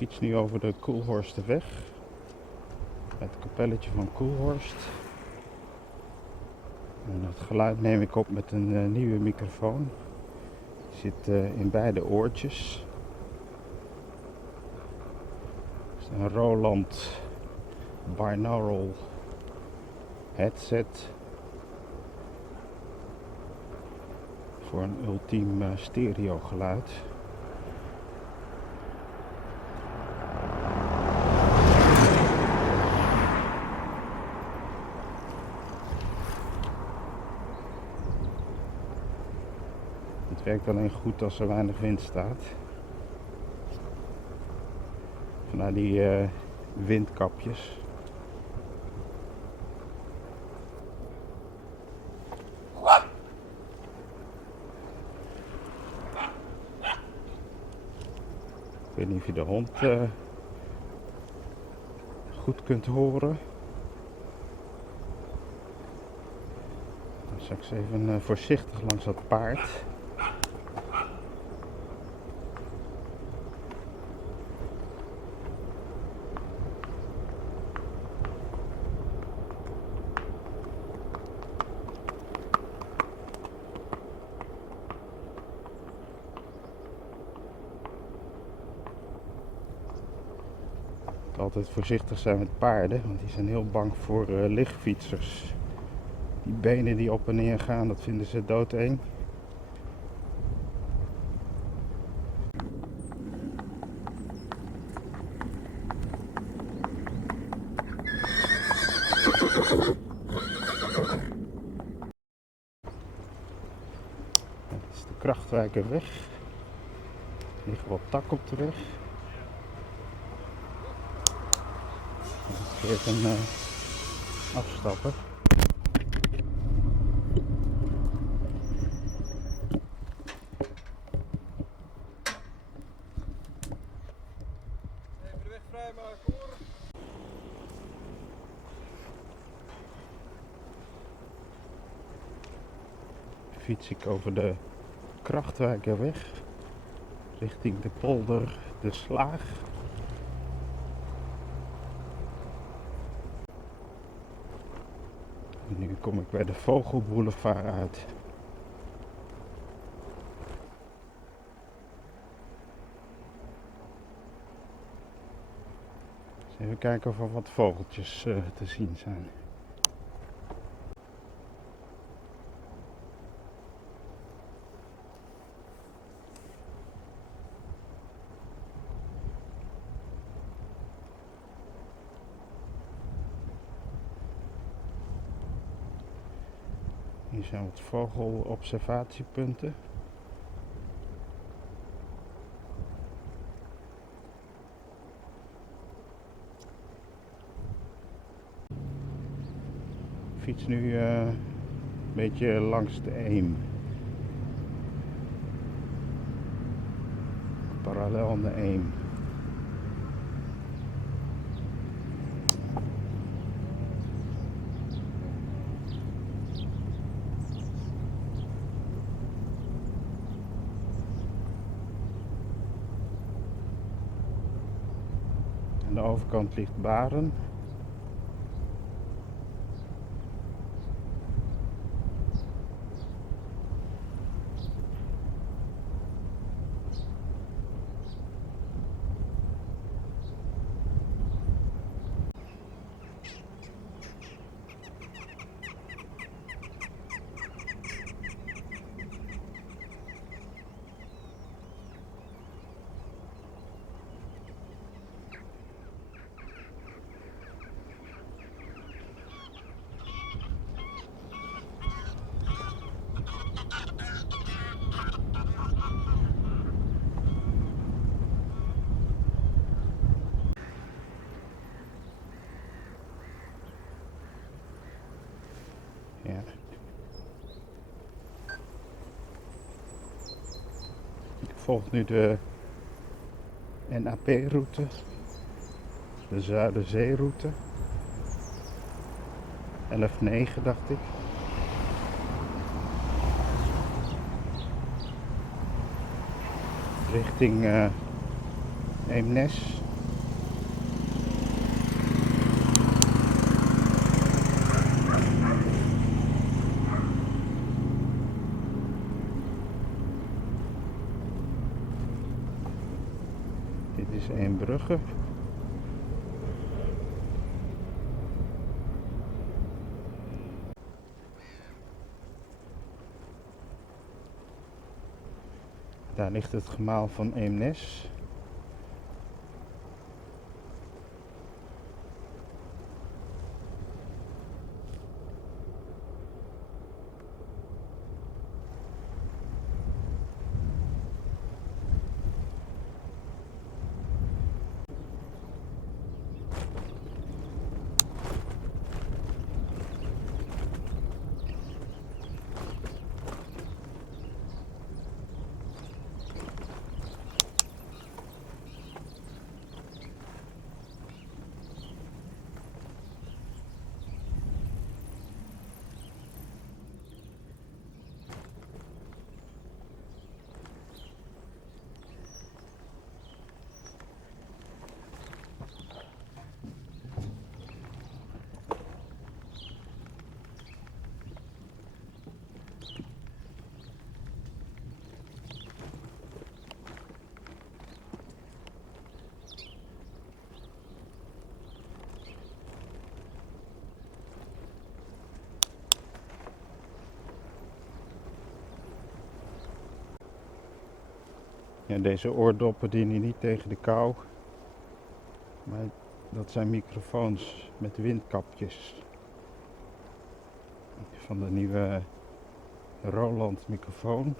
fiets nu over de Koelhorsterweg. Het kapelletje van Koelhorst. En dat geluid neem ik op met een nieuwe microfoon. Die zit in beide oortjes. Het is een Roland binaural headset. Voor een ultiem stereo geluid. Het werkt alleen goed als er weinig wind staat. Vandaar die windkapjes. Ik weet niet of je de hond goed kunt horen. Dan straks even voorzichtig langs dat paard. Altijd voorzichtig zijn met paarden, want die zijn heel bang voor lichtfietsers. Die benen die op en neer gaan, dat vinden ze doodeng. Dat is de Krachtwijkerweg. Er ligt wat tak op de weg. Even afstappen. Even de weg vrijmaken hoor. Fiets ik over de Krachtwijkerweg richting de polder De Slaag. Nu kom ik bij de Vogelboulevard uit. Dus even kijken of er wat vogeltjes te zien zijn. Hier zijn wat vogelobservatiepunten. Ik fiets nu een beetje langs de Eem. Parallel aan de Eem. Aan de overkant ligt Baren. Ja. Ik volg nu de NAP-route, de Zuiderzeeroute. 11-9 dacht ik. Richting Eemnes. Eembrugge. Daar ligt het gemaal van Eemnes. Ja, deze oordoppen dienen niet tegen de kou, maar dat zijn microfoons met windkapjes van de nieuwe Roland microfoon.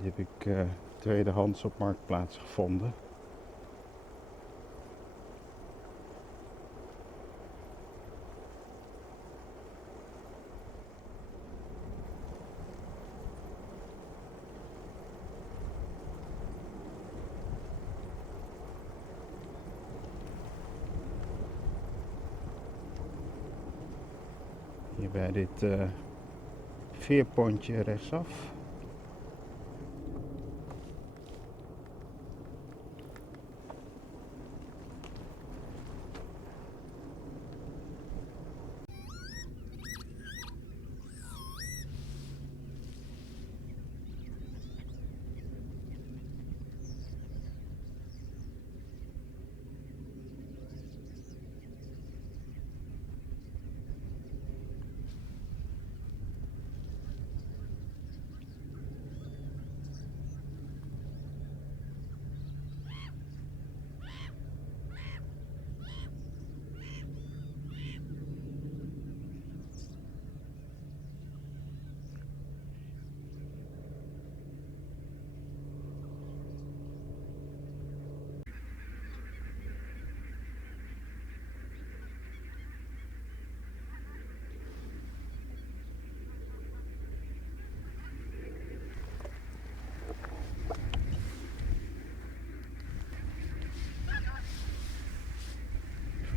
Die heb ik tweedehands op Marktplaats gevonden. Hier bij dit veerpontje rechtsaf.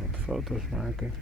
Wat foto's maken.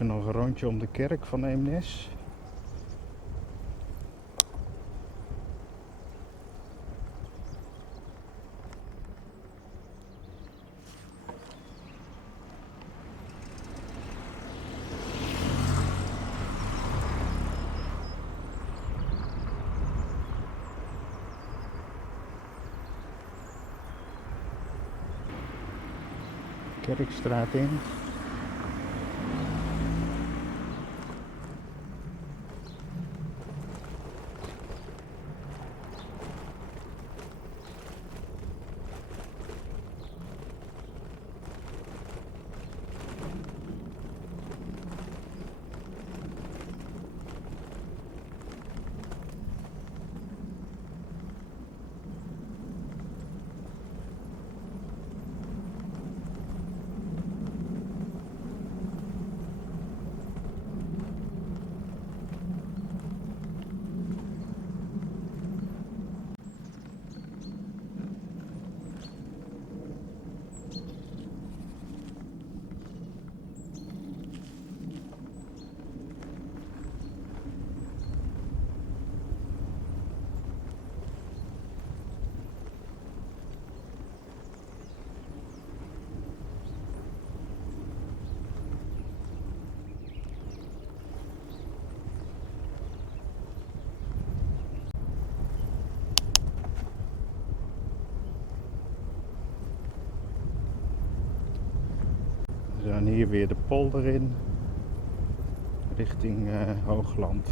Even nog een rondje om de kerk van Eemnes. Kerkstraat in. We zijn hier weer de polder in, richting Hoogland.